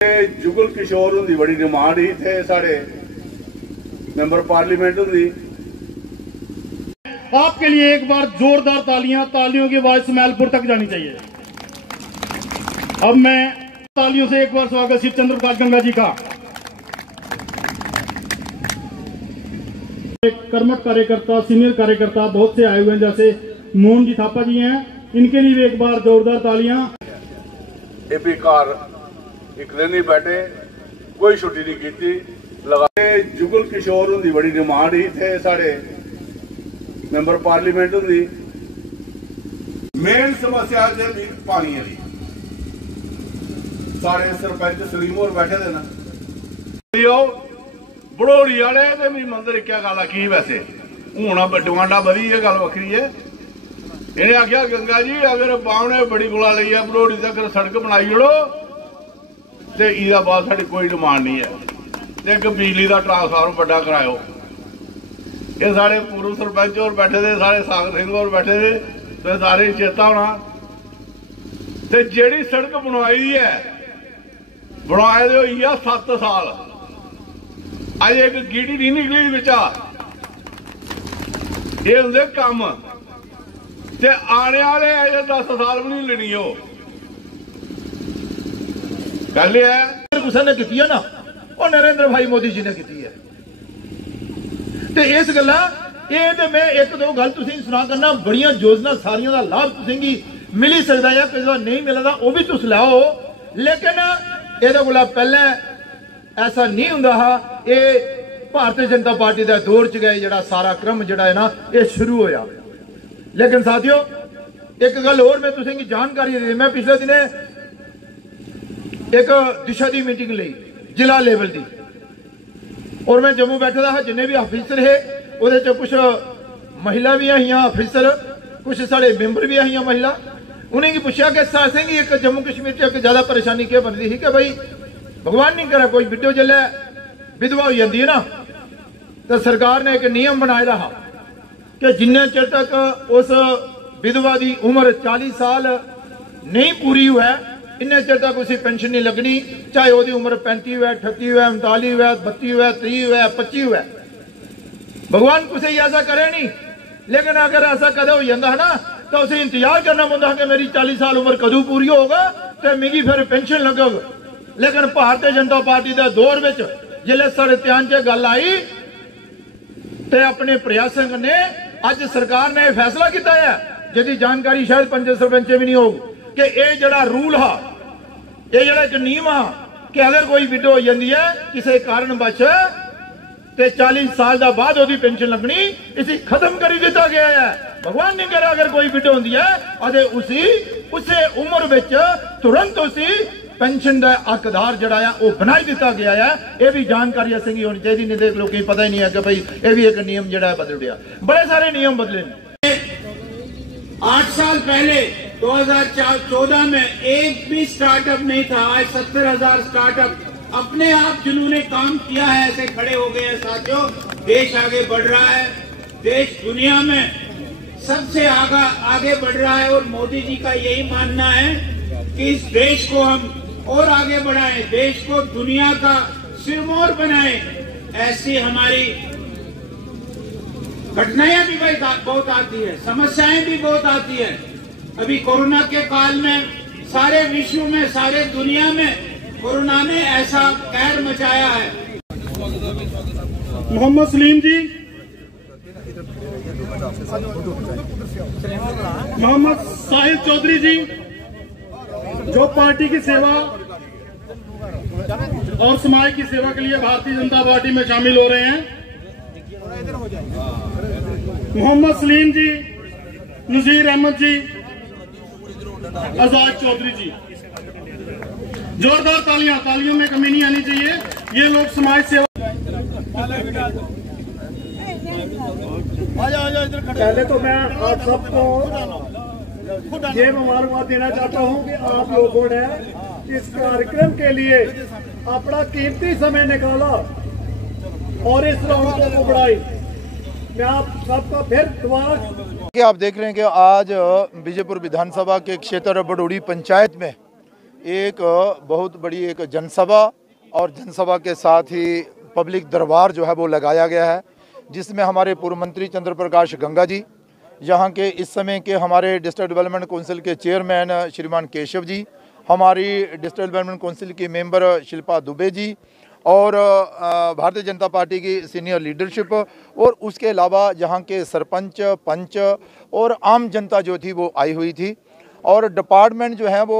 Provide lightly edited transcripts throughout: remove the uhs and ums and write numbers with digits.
जुगल किशोर होंगी बड़ी डिमांड ही थे साढ़े मेंबर पार्लियामेंट होंगी। आपके लिए एक बार जोरदार तालियों की आवाज स्मैलपुर तक जानी चाहिए। अब मैं तालियों से एक बार स्वागत श्री चंद्र प्रकाश गंगा जी का। कर्मठ कार्यकर्ता, सीनियर कार्यकर्ता बहुत से आए हुए हैं, जैसे मोहन जी थापा जी हैं, इनके लिए भी एक बार जोरदार तालियां। एक दिन ही बैठे, कोई छुट्टी नहीं की लगा। जुगल किशोर होंगी बड़ी डिमांड ही थे साढ़े मेंबर पार्लियामेंट होंगी। मेन समस्या पानी वाली सारे सरपंच सलीम होर बैठे थे ना बड़ोड़ी वाले ते मेरी मंदिर क्या गल आखी वैसे हूं डिमांडा बधी है, गल वक्री है। इन्हें आख्या गंगा जी अगर बावने बड़ी गुला ली है बड़ोड़ी तक सड़क बनाई जोड़ो ते इहदा बाद साडी कोई डिमांड नहीं है। ते एक बिजली का ट्रांसफार्मर बड़ा करायो। ये सारे पूर्व सरपंच और बैठे थे, सारे सागर सिंह और बैठे थे, तो सारे चेता होना। ते जेड़ी सड़क बनवाई है बनवाए दे होई 7 साल, अज एक गीटी नहीं निकली बिचा। ये होंगे कम ते आने वाले अजे 10 साल भी नहीं लेनी। हो गल है किसी ने की है ना, वो नरेंद्र भाई मोदी जी ने की है। ते इस गल्ला ये तो मैं एक दो गल तुसीं सुना करना, बड़ियां योजना सारियां दा लाभ तुसीं गी मिल सकता है, किसी नहीं मिलता वो भी तुस लाओ। लेकिन ये कोला पहले ऐसा नहीं हुंदा हा। ये भारतीय जनता पार्टी के दौर च गए जड़ा सारा क्रम जड़ा है ना ये शुरू होया। लेकिन साथियों एक गल होर मैं तुसीं गी जानकारी दी, मैं पिछले दिने एक दिशा की मीटिंग ली जिला लेवल की, और मैं जम्मू बैठा था। जिन्हें भी अफिसर है वो कुछ महिला भी आई अफिसर, कुछ साढ़े मेंबर भी आई महिला। उन्हें पूछा कि असें एक जम्मू कश्मीर च एक ज्यादा परेशानी क्या बनती है कि भाई भगवान नहीं करे कोई विडो जिले विधवा हो जाती है ना, तो सरकार ने एक नियम बनाया रहा कि जिन्ने चिर तक उस विधवा की उम्र 40 साल नहीं पूरी हुआ इन्ने चिर तक उसी पेंशन नहीं लगनी, चाहे वो उम्र 35 हुआ, 38 हुआ, 39 हुआ, 32 हुआ, 30 हुआ, 25 हुआ। भगवान कुछ ही ऐसा करे नहीं। लेकिन अगर ऐसा कदे हो जाता है ना तो उसे इंतजार करना पड़ता है कि मेरी 40 साल उम्र कदू पूरी होगा तो मिगी फिर पेंशन लगेगा। लेकिन भारतीय जनता पार्टी के दौर में जिले सारे ध्यान च गल आई तो अपने प्रयासों ने अज सरकार ने फैसला किया है, जिसकी जानकारी शायद पंच सरपंच भी नहीं होगी, कि ये जड़ा रूल हा, ये जड़ा एक नियम हा कि अगर कोई विडो हो जाती है किसी कारण बच तो 40 साल का बाद वो पेंशन लगनी, इसी खत्म कर दिता गया है। भगवान नहीं करे अगर कोई विडो होती है उसे उम्र में तुरंत उसी पेंशन का हकदार जड़ा है वो बना दिता गया है। यह भी जानकारी असेंगी होनी चाहिए, नहीं तो लोगों पता ही नहीं है कि भाई ये भी एक नियम जड़ा है बदल गया। बड़े सारे नियम बदले। 8 साल पहले 2014 में एक भी स्टार्टअप नहीं था। आज 70,000 स्टार्टअप अपने आप जिन्होंने काम किया है ऐसे खड़े हो गए हैं। साथियों देश आगे बढ़ रहा है, देश दुनिया में सबसे आगे बढ़ रहा है, और मोदी जी का यही मानना है कि इस देश को हम और आगे बढ़ाएं, देश को दुनिया का सिरमौर बनाएं। ऐसी हमारी घटनाएं भी बहुत आती है, समस्याएं भी बहुत आती है। अभी कोरोना के काल में सारे विश्व में, सारे दुनिया में कोरोना ने ऐसा कहर मचाया है। मोहम्मद सलीम जी, मोहम्मद साहिल चौधरी जी, जो पार्टी की सेवा और समाज की सेवा के लिए भारतीय जनता पार्टी में शामिल हो रहे हैं। मोहम्मद सलीम जी, नजीर अहमद जी, आजाद चौधरी जी, जोरदार तालियों में कमी नहीं आनी चाहिए। ये लोग समाज सेवा। पहले तो मैं आप सबको ये मुबारकबाद देना चाहता हूँ कि आप लोगों ने इस कार्यक्रम के लिए अपना कीमती समय निकाला और इस रौनकों को बढ़ाई। मैं आप सबका फिर दोबारा आप देख रहे हैं कि आज विजयपुर विधानसभा के क्षेत्र बड़ोड़ी पंचायत में एक बहुत बड़ी एक जनसभा और जनसभा के साथ ही पब्लिक दरबार जो है वो लगाया गया है, जिसमें हमारे पूर्व मंत्री चंद्र प्रकाश गंगा जी, यहाँ के इस समय के हमारे डिस्ट्रिक्ट डेवलपमेंट काउंसिल के चेयरमैन श्रीमान केशव जी, हमारी डिस्ट्रिक्ट डेवलपमेंट काउंसिल की मेंबर शिल्पा दुबे जी और भारतीय जनता पार्टी की सीनियर लीडरशिप और उसके अलावा यहाँ के सरपंच, पंच और आम जनता जो थी वो आई हुई थी। और डिपार्टमेंट जो है वो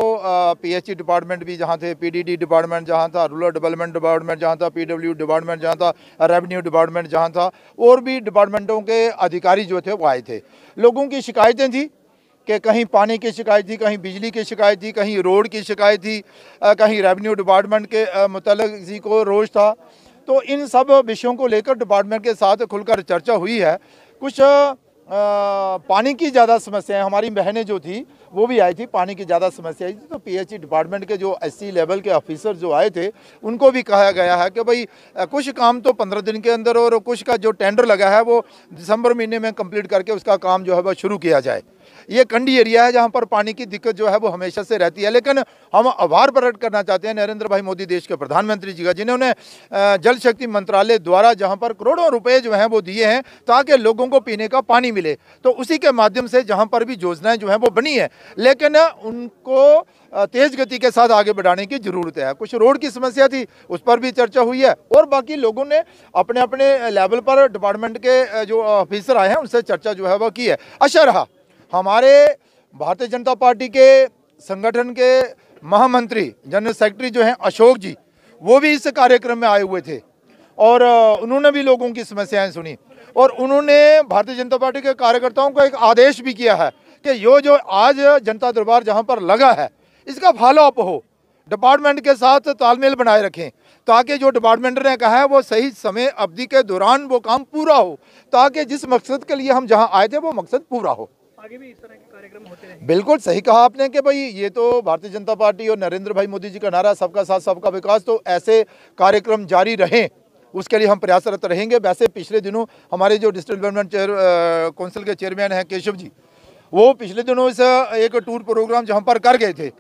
पीएचई डिपार्टमेंट भी जहाँ थे, पीडीडी डिपार्टमेंट जहाँ था, रूरल डेवलपमेंट डिपार्टमेंट जहाँ था, पीडब्ल्यू डिपार्टमेंट जहाँ था, रेवेन्यू डिपार्टमेंट जहाँ था, और भी डिपार्टमेंटों के अधिकारी जो थे वो आए थे। लोगों की शिकायतें थी कि कहीं पानी की शिकायत थी, कहीं बिजली की शिकायत थी, कहीं रोड की शिकायत थी, कहीं रेवेन्यू डिपार्टमेंट के मतलब किसी को रोज था। तो इन सब विषयों को लेकर डिपार्टमेंट के साथ खुलकर चर्चा हुई है। कुछ पानी की ज़्यादा समस्याएं, हमारी बहनें जो थी वो भी आई थी, पानी की ज़्यादा समस्या आई थी। तो पीएचई डिपार्टमेंट के जो एससी लेवल के ऑफिसर जो आए थे उनको भी कहा गया है कि भाई कुछ काम तो 15 दिन के अंदर और कुछ का जो टेंडर लगा है वो दिसंबर महीने में कंप्लीट करके उसका काम जो है वह शुरू किया जाए। ये कंडी एरिया है जहाँ पर पानी की दिक्कत जो है वो हमेशा से रहती है, लेकिन हम आभार प्रकट करना चाहते हैं नरेंद्र भाई मोदी देश के प्रधानमंत्री जी का, जिन्होंने जल शक्ति मंत्रालय द्वारा जहाँ पर करोड़ों रुपए जो हैं वो दिए हैं ताकि लोगों को पीने का पानी मिले। तो उसी के माध्यम से जहाँ पर भी योजनाएं जो हैं वो बनी है, लेकिन उनको तेज गति के साथ आगे बढ़ाने की जरूरत है। कुछ रोड की समस्या थी, उस पर भी चर्चा हुई है, और बाकी लोगों ने अपने अपने लेवल पर डिपार्टमेंट के जो ऑफिसर आए हैं उनसे चर्चा जो है वो की है। अच्छा रहा, हमारे भारतीय जनता पार्टी के संगठन के महामंत्री जनरल सेक्रेटरी जो हैं अशोक जी, वो भी इस कार्यक्रम में आए हुए थे और उन्होंने भी लोगों की समस्याएं सुनी और उन्होंने भारतीय जनता पार्टी के कार्यकर्ताओं को एक आदेश भी किया है कि यो जो आज जनता दरबार जहां पर लगा है इसका फॉलोअप हो, डिपार्टमेंट के साथ तालमेल बनाए रखें ताकि जो डिपार्टमेंट ने कहा है वो सही समय अवधि के दौरान वो काम पूरा हो, ताकि जिस मकसद के लिए हम जहां आए थे वो मकसद पूरा हो। आगे भी इस तरह के कार्यक्रम होते रहेंगे। बिल्कुल सही कहा आपने कि भाई ये तो भारतीय जनता पार्टी और नरेंद्र भाई मोदी जी का नारा सबका साथ सबका विकास, तो ऐसे कार्यक्रम जारी रहें उसके लिए हम प्रयासरत रहेंगे। वैसे पिछले दिनों हमारे जो डिस्ट्रिक्ट डेवलपमेंट काउंसिल के चेयरमैन हैं केशव जी, वो पिछले दिनों इस एक टूर प्रोग्राम जहाँ पर कर गए थे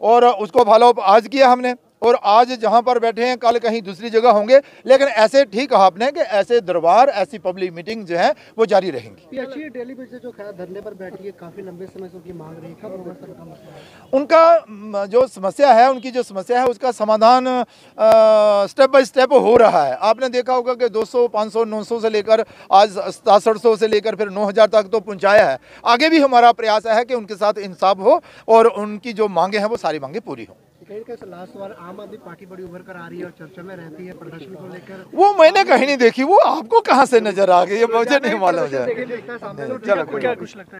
और उसको फॉलोअप आज किया हमने, और आज जहाँ पर बैठे हैं कल कहीं दूसरी जगह होंगे, लेकिन ऐसे ठीक कहा आपने कि ऐसे दरबार, ऐसी पब्लिक मीटिंग जो है वो जारी रहेंगी। पीएचई डेली बेसिस जो धरने पर बैठी है, काफी लंबे समय से उनकी मांग रही है, कब होगा सर का मसला? उनका जो समस्या है, उनकी जो समस्या है उसका समाधान स्टेप बाय स्टेप हो रहा है। आपने देखा होगा कि 200, 500, 900 से लेकर आज 6700 से लेकर फिर 9000 तक तो पहुंचाया है। आगे भी हमारा प्रयास है कि उनके साथ इंसाफ हो और उनकी जो मांगे हैं वो सारी मांगे पूरी हो। लास्ट बार आम आदमी पार्टी बड़ी उभर कर आ रही है और चर्चा में रहती है प्रदर्शन को लेकर, वो मैंने कहीं नहीं देखी, वो आपको कहाँ से नजर आ गई, ये मुझे नहीं मालूम है। चलो कुछ लगता है